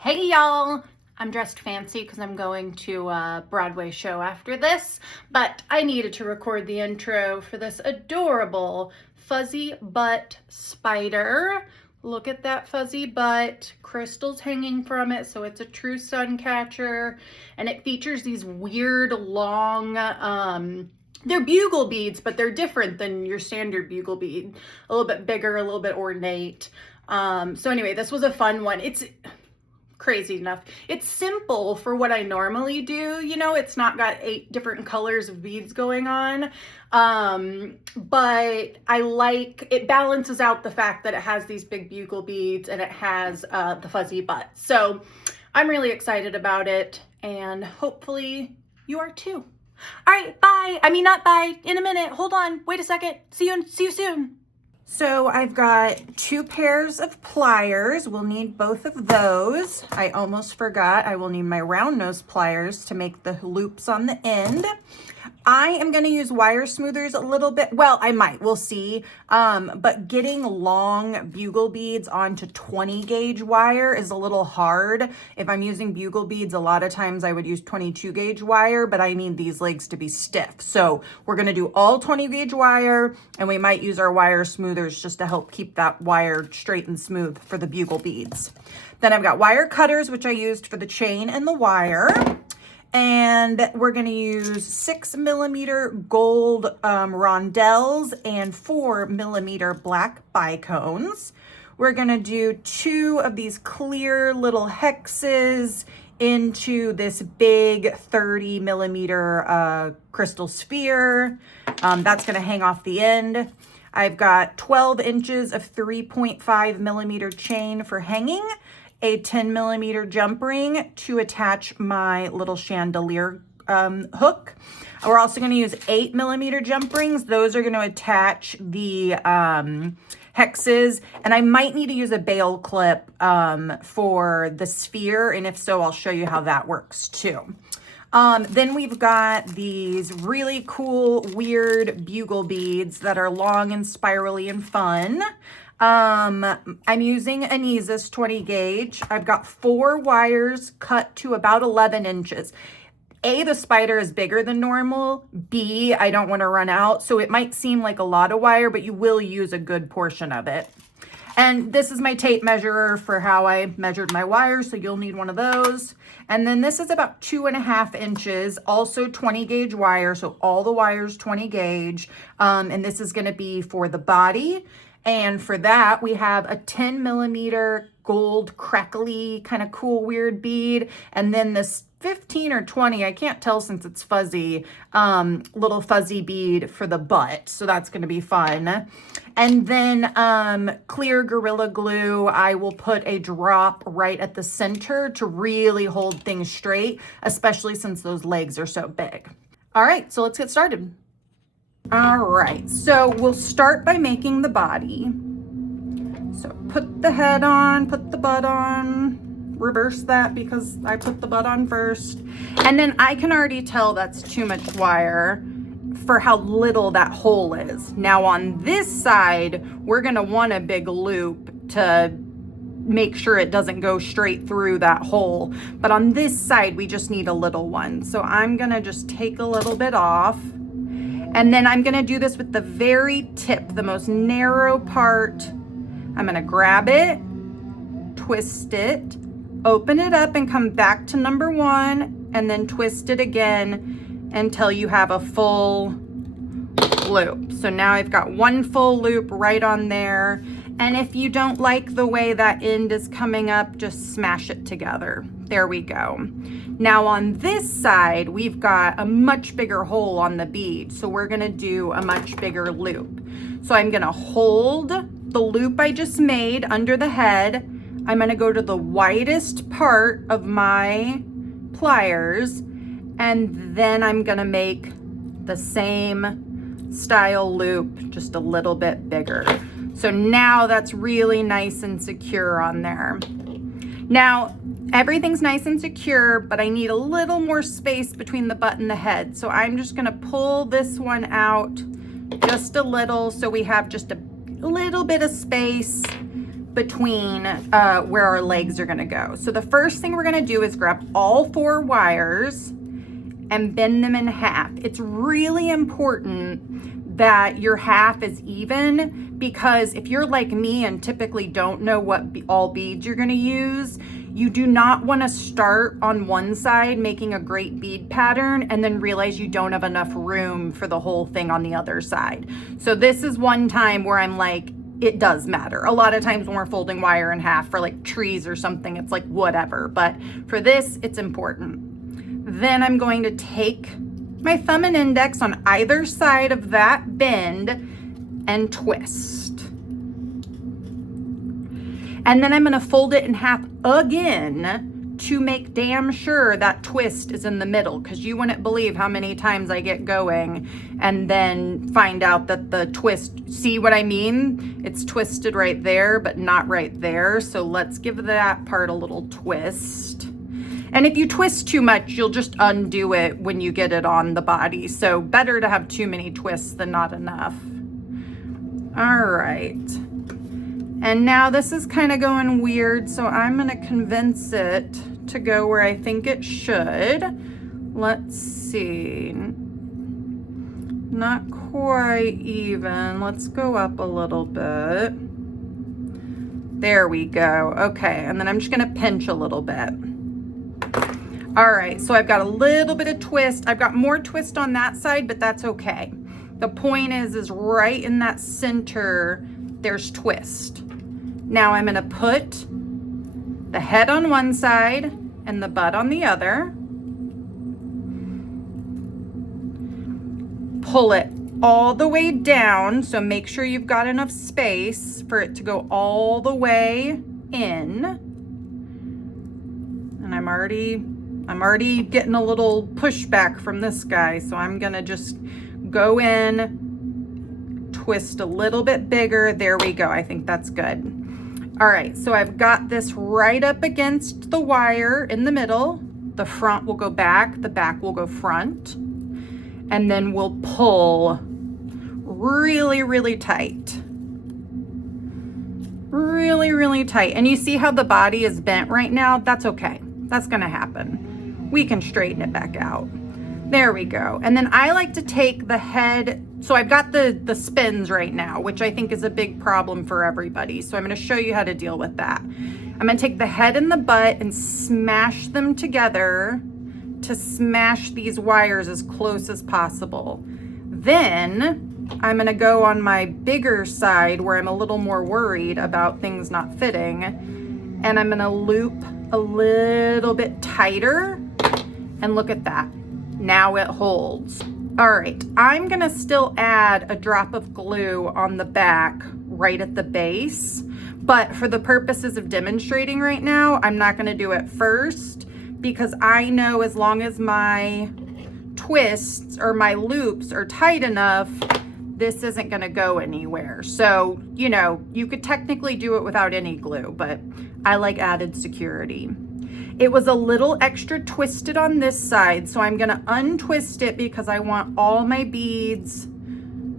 Hey y'all! I'm dressed fancy because I'm going to a Broadway show after this, but I needed to record the intro for this adorable fuzzy butt spider. Look at that fuzzy butt, crystals hanging from it, so it's a true sun catcher, and it features these weird long, they're bugle beads, but they're different than your standard bugle bead. A little bit bigger, a little bit ornate. So anyway, this was a fun one. It's crazy enough. It's simple for what I normally do. You know, it's not got 8 different colors of beads going on. But I like, it balances out the fact that it has these big bugle beads and it has the fuzzy butt. So I'm really excited about it and hopefully you are too. All right, bye. I mean, not bye, in a minute. Hold on, wait a second. See you soon. So I've got 2 pairs of pliers. We'll need both of those. I almost forgot. I will need my round nose pliers to make the loops on the end. I am going to use wire smoothers a little bit. Well, I might. We'll see. But getting long bugle beads onto 20 gauge wire is a little hard. If I'm using bugle beads, a lot of times I would use 22 gauge wire, but I need these legs to be stiff. So we're going to do all 20 gauge wire, and we might use our wire smoothers just to help keep that wire straight and smooth for the bugle beads. Then I've got wire cutters, which I used for the chain and the wire. And we're going to use 6mm gold rondelles and 4mm black bicones. We're going to do 2 of these clear little hexes into this big 30mm crystal sphere. That's going to hang off the end. I've got 12 inches of 3.5mm chain for hanging, a 10mm jump ring to attach my little chandelier hook. We're also going to use 8mm jump rings. Those are going to attach the hexes, and I might need to use a bail clip for the sphere, and if so, I'll show you how that works too. Then we've got these really cool, weird bugle beads that are long and spirally and fun. I'm using Anezus 20 gauge. I've got 4 wires cut to about 11 inches. A, the spider is bigger than normal. B, I don't want to run out. So it might seem like a lot of wire, but you will use a good portion of it. And this is my tape measurer for how I measured my wires, so you'll need one of those. And then this is about 2.5 inches, also 20 gauge wire, so all the wires 20 gauge. And this is going to be for the body. And for that, we have a 10mm gold crackly, kind of cool, weird bead. And then this 15 or 20, I can't tell since it's fuzzy, little fuzzy bead for the butt. So that's going to be fun. And then clear Gorilla Glue, I will put a drop right at the center to really hold things straight, especially since those legs are so big. All right, so let's get started. All right, so we'll start by making the body. So put the head on, put the butt on, reverse that because I put the butt on first. And then I can already tell that's too much wire for how little that hole is. Now on this side, we're gonna want a big loop to make sure it doesn't go straight through that hole. But on this side, we just need a little one. So I'm gonna just take a little bit off. And then I'm gonna do this with the very tip, the most narrow part. I'm gonna grab it, twist it, open it up and come back to number 1, and then twist it again until you have a full loop. So now I've got 1 full loop right on there. And if you don't like the way that end is coming up, just smash it together. There we go. Now on this side, we've got a much bigger hole on the bead. So we're gonna do a much bigger loop. So I'm gonna hold the loop I just made under the head. I'm gonna go to the widest part of my pliers, and then I'm gonna make the same style loop, just a little bit bigger. So now that's really nice and secure on there. Now, everything's nice and secure, but I need a little more space between the butt and the head. So I'm just gonna pull this one out just a little so we have just a little bit of space between where our legs are gonna go. So the first thing we're gonna do is grab all 4 wires and bend them in half. It's really important that your half is even, because if you're like me and typically don't know what all beads you're gonna use, you do not want to start on one side making a great bead pattern and then realize you don't have enough room for the whole thing on the other side. So this is one time where I'm like, it does matter. A lot of times when we're folding wire in half for like trees or something, it's like whatever, but for this, it's important. Then I'm going to take my thumb and index on either side of that bend and twist. And then I'm going to fold it in half again to make damn sure that twist is in the middle, because you wouldn't believe how many times I get going and then find out that the twist, see what I mean? It's twisted right there, but not right there. So let's give that part a little twist. And if you twist too much, you'll just undo it when you get it on the body. So better to have too many twists than not enough. All right. And now this is kind of going weird, so I'm going to convince it to go where I think it should. Let's see. Not quite even. Let's go up a little bit. There we go. Okay, and then I'm just going to pinch a little bit. All right, so I've got a little bit of twist. I've got more twist on that side, but that's okay. The point is right in that center, there's twist. Now I'm gonna put the head on one side and the butt on the other. Pull it all the way down, so make sure you've got enough space for it to go all the way in. And I'm already getting a little pushback from this guy, so I'm gonna just go in, twist a little bit bigger. There we go. I think that's good. All right, so I've got this right up against the wire in the middle. The front will go back, the back will go front, and then we'll pull really, really tight. Really, really tight. And you see how the body is bent right now? That's okay. That's gonna happen. We can straighten it back out. There we go. And then I like to take the head. So I've got the spins right now, which I think is a big problem for everybody. So I'm going to show you how to deal with that. I'm going to take the head and the butt and smash them together to smash these wires as close as possible. Then I'm going to go on my bigger side where I'm a little more worried about things not fitting. And I'm going to loop a little bit tighter. And look at that. Now it holds. All right, I'm gonna still add a drop of glue on the back right at the base, but for the purposes of demonstrating right now, I'm not gonna do it first, because I know as long as my twists or my loops are tight enough, this isn't gonna go anywhere. So, you know, you could technically do it without any glue, but I like added security. It was a little extra twisted on this side, so I'm gonna untwist it because I want all my beads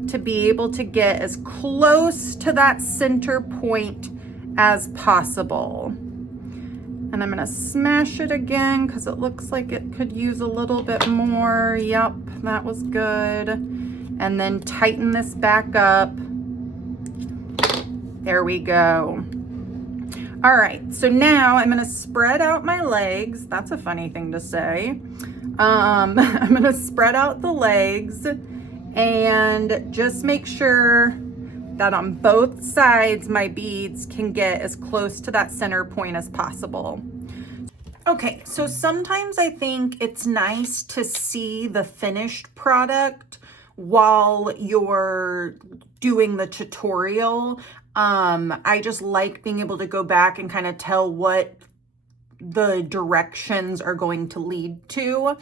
to be able to get as close to that center point as possible. And I'm gonna smash it again because it looks like it could use a little bit more. Yep, that was good. And then tighten this back up. There we go. All right, so now I'm gonna spread out my legs. That's a funny thing to say. I'm gonna spread out the legs and just make sure that on both sides my beads can get as close to that center point as possible. Okay, so sometimes I think it's nice to see the finished product while you're doing the tutorial. I just like being able to go back and kind of tell what the directions are going to lead to.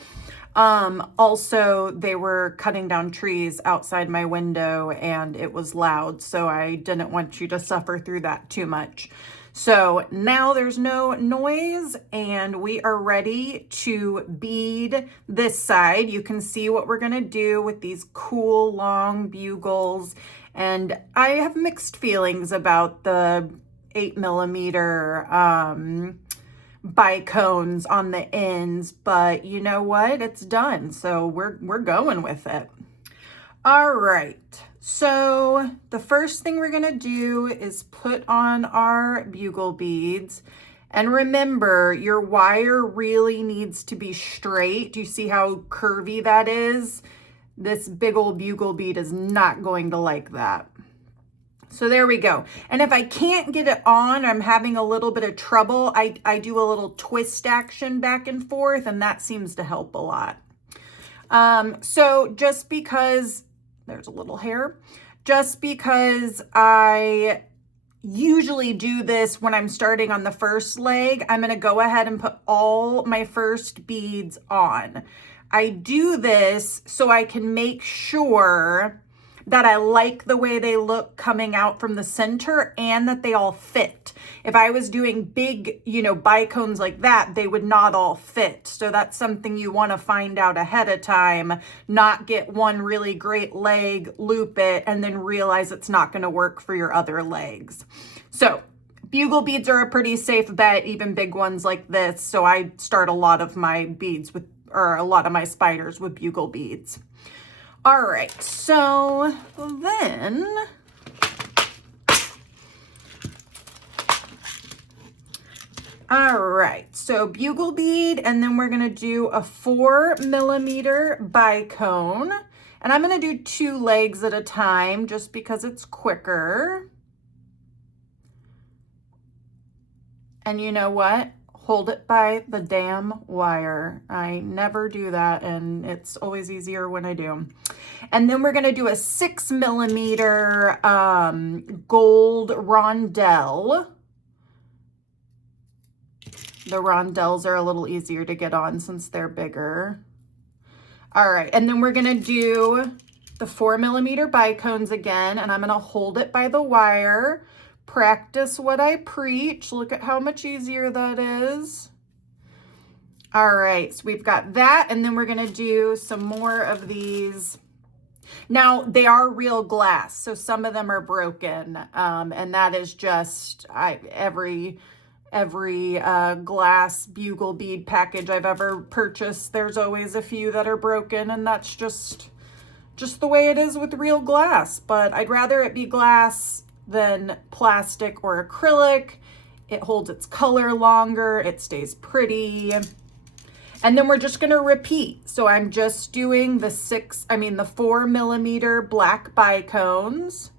Also, they were cutting down trees outside my window and it was loud, so I didn't want you to suffer through that too much. So now there's no noise and we are ready to bead this side. You can see what we're gonna do with these cool long bugles. And I have mixed feelings about the 8mm bicones on the ends, but you know what? It's done. So we're going with it. All right. So the first thing we're gonna do is put on our bugle beads. And remember, your wire really needs to be straight. Do you see how curvy that is? This big old bugle bead is not going to like that. So there we go. And if I can't get it on, I'm having a little bit of trouble, I do a little twist action back and forth, and that seems to help a lot. So just because, there's a little hair, just because I usually do this when I'm starting on the first leg, I'm going to go ahead and put all my first beads on. I do this so I can make sure that I like the way they look coming out from the center and that they all fit. If I was doing big, bicones like that, they would not all fit. So that's something you want to find out ahead of time, not get one really great leg, loop it, and then realize it's not going to work for your other legs. So bugle beads are a pretty safe bet, even big ones like this. So I start a lot of my beads with, or a lot of my spiders with bugle beads. All right, so then all right, so bugle bead, and then we're gonna do a 4mm bicone, and I'm gonna do 2 legs at a time just because it's quicker. And you know what? Hold it by the damn wire. I never do that, and it's always easier when I do. And then we're gonna do a 6mm gold rondelle. The rondelles are a little easier to get on since they're bigger. All right, and then we're gonna do the 4mm bicones again, and I'm gonna hold it by the wire. Practice what I preach. Look at how much easier that is. All right, so we've got that, and then we're gonna do some more of these. Now, they are real glass, so some of them are broken, and that is just every glass bugle bead package I've ever purchased, there's always a few that are broken, and that's just the way it is with real glass. But I'd rather it be glass than plastic or acrylic. It holds its color longer, it stays pretty. And then we're just gonna repeat. So I'm just doing the 4mm black bicones.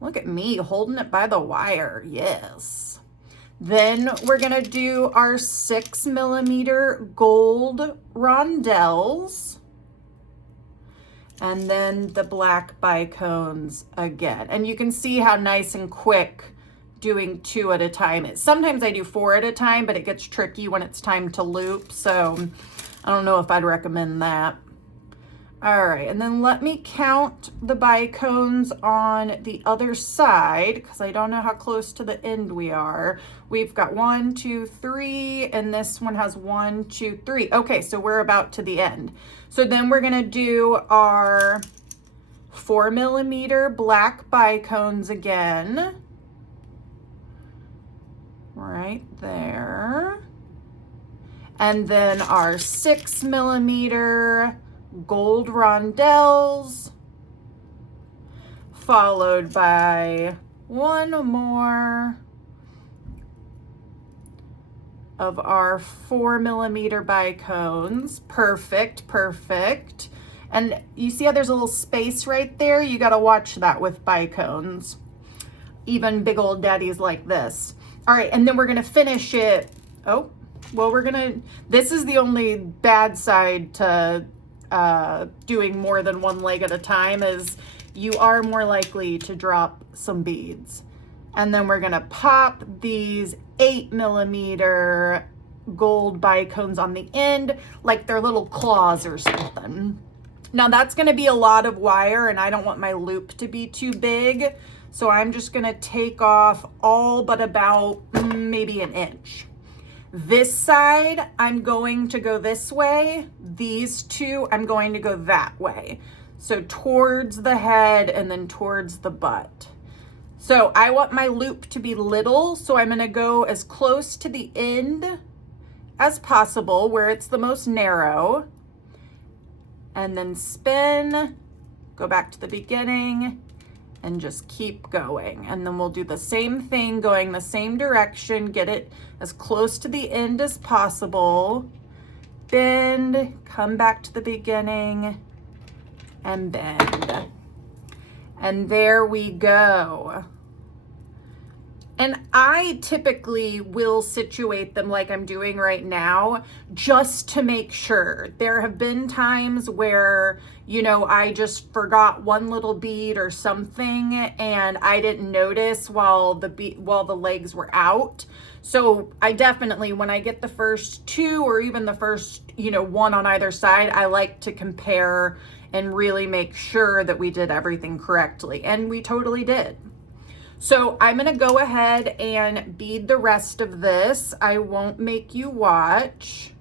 Look at me holding it by the wire, yes. Then we're gonna do our 6mm gold rondelles. And then the black bicones again. And you can see how nice and quick doing 2 at a time is. Sometimes I do 4 at a time, but it gets tricky when it's time to loop. So I don't know if I'd recommend that. All right, and then let me count the bicones on the other side because I don't know how close to the end we are. We've got 1, 2, 3, and this one has 1, 2, 3. Okay, so we're about to the end. So then we're gonna do our 4mm black bicones again. Right there. And then our 6mm gold rondelles, followed by 1 more of our 4mm bicones. Perfect, perfect. And you see how there's a little space right there? You gotta watch that with bicones, even big old daddies like this. All right, and then we're gonna finish it. Oh, well, this is the only bad side to doing more than 1 leg at a time, is you are more likely to drop some beads. And then we're gonna pop these 8mm gold bicones on the end like they're little claws or something. Now that's gonna be a lot of wire, and I don't want my loop to be too big, so I'm just gonna take off all but about maybe 1 inch. This side, I'm going to go this way. These 2, I'm going to go that way. So towards the head and then towards the butt. So I want my loop to be little, so I'm gonna go as close to the end as possible where it's the most narrow, and then spin, go back to the beginning, and just keep going. And then we'll do the same thing, going the same direction, get it as close to the end as possible, bend, come back to the beginning, and bend. And there we go. And I typically will situate them like I'm doing right now, just to make sure. There have been times where, you know, I just forgot one little bead or something and I didn't notice while the legs were out. So I definitely, when I get the first two or even the first, you know, one on either side, I like to compare and really make sure that we did everything correctly. And we totally did. So I'm gonna go ahead and bead the rest of this. I won't make you watch.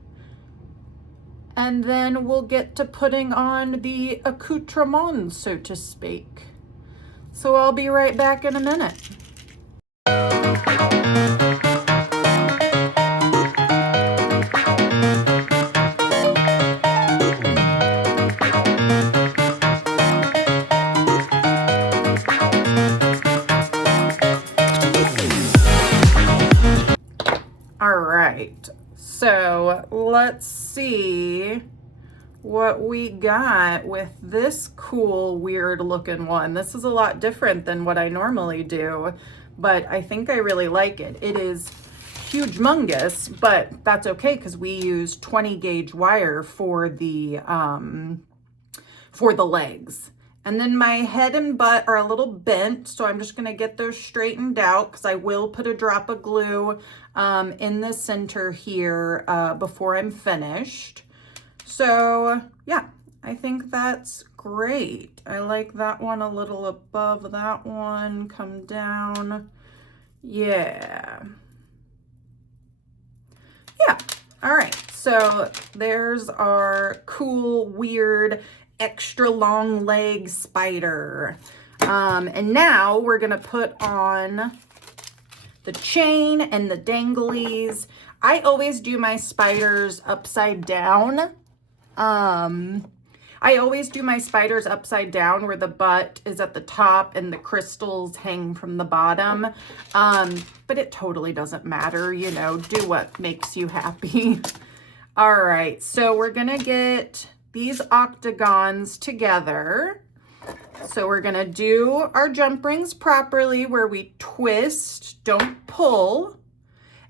And then we'll get to putting on the accoutrements, so to speak. So I'll be right back in a minute. So let's see what we got with this cool, weird looking one. This is a lot different than what I normally do, but I think I really like it. It is humongous, but that's okay because we use 20 gauge wire for the legs. And then my head and butt are a little bent, so I'm just gonna get those straightened out because I will put a drop of glue in the center here before I'm finished. So yeah, I think that's great. I like that one a little above that one, come down. Yeah. Yeah, all right, so there's our cool, weird, extra long leg spider. And now we're gonna put on the chain and the danglies. I always do my spiders upside down. I always do my spiders upside down where the butt is at the top and the crystals hang from the bottom. But it totally doesn't matter, you know, do what makes you happy. All right, so we're gonna get these octagons together. So we're gonna do our jump rings properly where we twist, don't pull.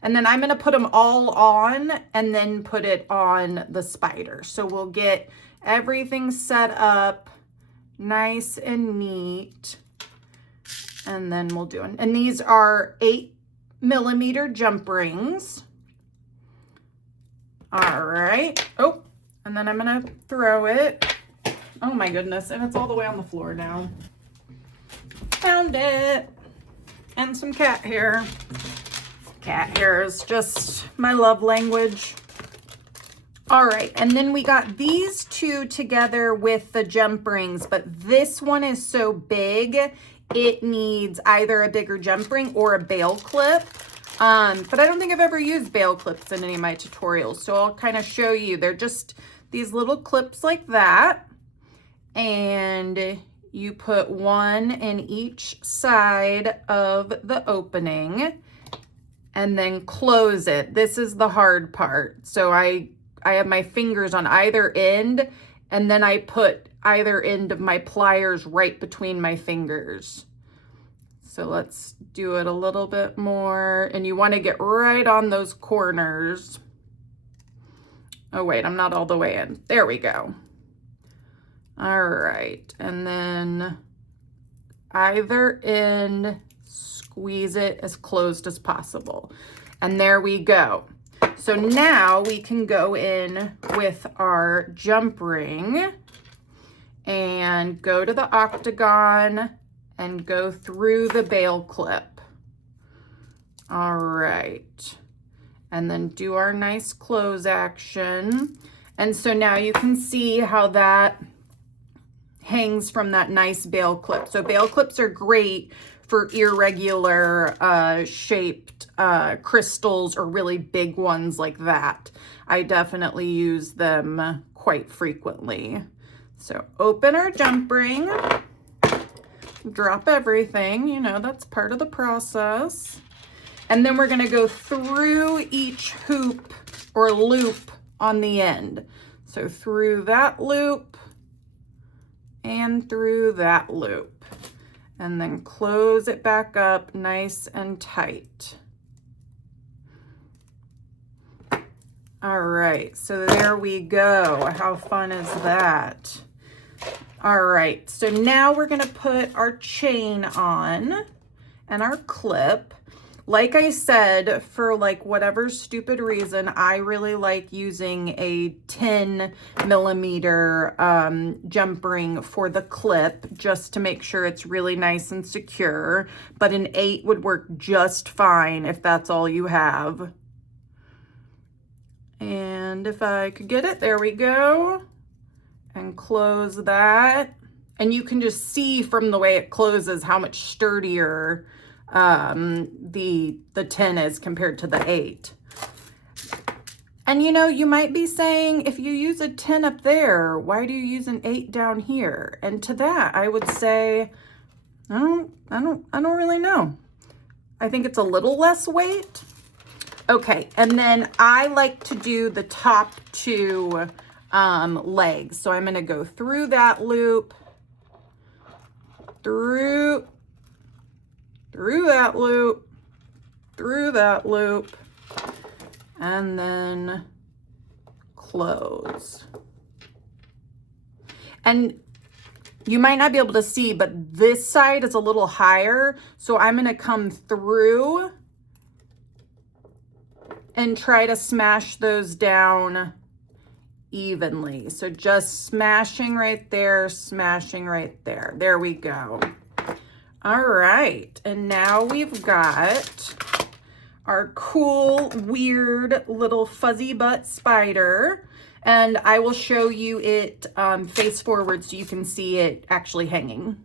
And then I'm gonna put them all on and then put it on the spider. So we'll get everything set up nice and neat. And then we'll do it. And these are 8mm jump rings. All right. Oh, and then I'm gonna throw it. Oh my goodness, and it's all the way on the floor now. Found it. And some cat hair. Cat hair is just my love language. All right, and then we got these two together with the jump rings, but this one is so big, it needs either a bigger jump ring or a bail clip. But I don't think I've ever used bail clips in any of my tutorials, so I'll kind of show you. They're just these little clips like that, and you put one in each side of the opening and then close it. This is the hard part. So I have my fingers on either end, and then I put either end of my pliers right between my fingers. So let's do it a little bit more. And you want to get right on those corners. Oh wait, I'm not all the way in. There we go. All right, and then either end, squeeze it as closed as possible. And there we go. So now we can go in with our jump ring and go to the octagon and go through the bail clip. All right. And then do our nice close action. And so now you can see how that hangs from that nice bail clip. So bail clips are great for irregular shaped crystals or really big ones like that. I definitely use them quite frequently. So open our jump ring, drop everything, you know, that's part of the process. And then we're gonna go through each hoop or loop on the end. So through that loop and through that loop. And then close it back up nice and tight. All right, so there we go. How fun is that? All right, so now we're gonna put our chain on and our clip. Like I said, for like whatever stupid reason, I really like using a 10 millimeter jump ring for the clip, just to make sure it's really nice and secure. But an 8 would work just fine if that's all you have. And if I could get it, there we go. And close that. And you can just see from the way it closes how much sturdier the 10 is compared to the 8. And you know, you might be saying, if you use a 10 up there, why do you use an 8 down here? And to that, I would say, I don't really know. I think it's a little less weight. Okay, and then I like to do the top 2 legs. So I'm gonna go through that loop, through that loop, through that loop, and then close. And you might not be able to see, but this side is a little higher, so I'm gonna come through and try to smash those down evenly. So just smashing right there, smashing right there. There we go. All right, and now we've got our cool, weird little fuzzy butt spider, and I will show you it face forward so you can see it actually hanging.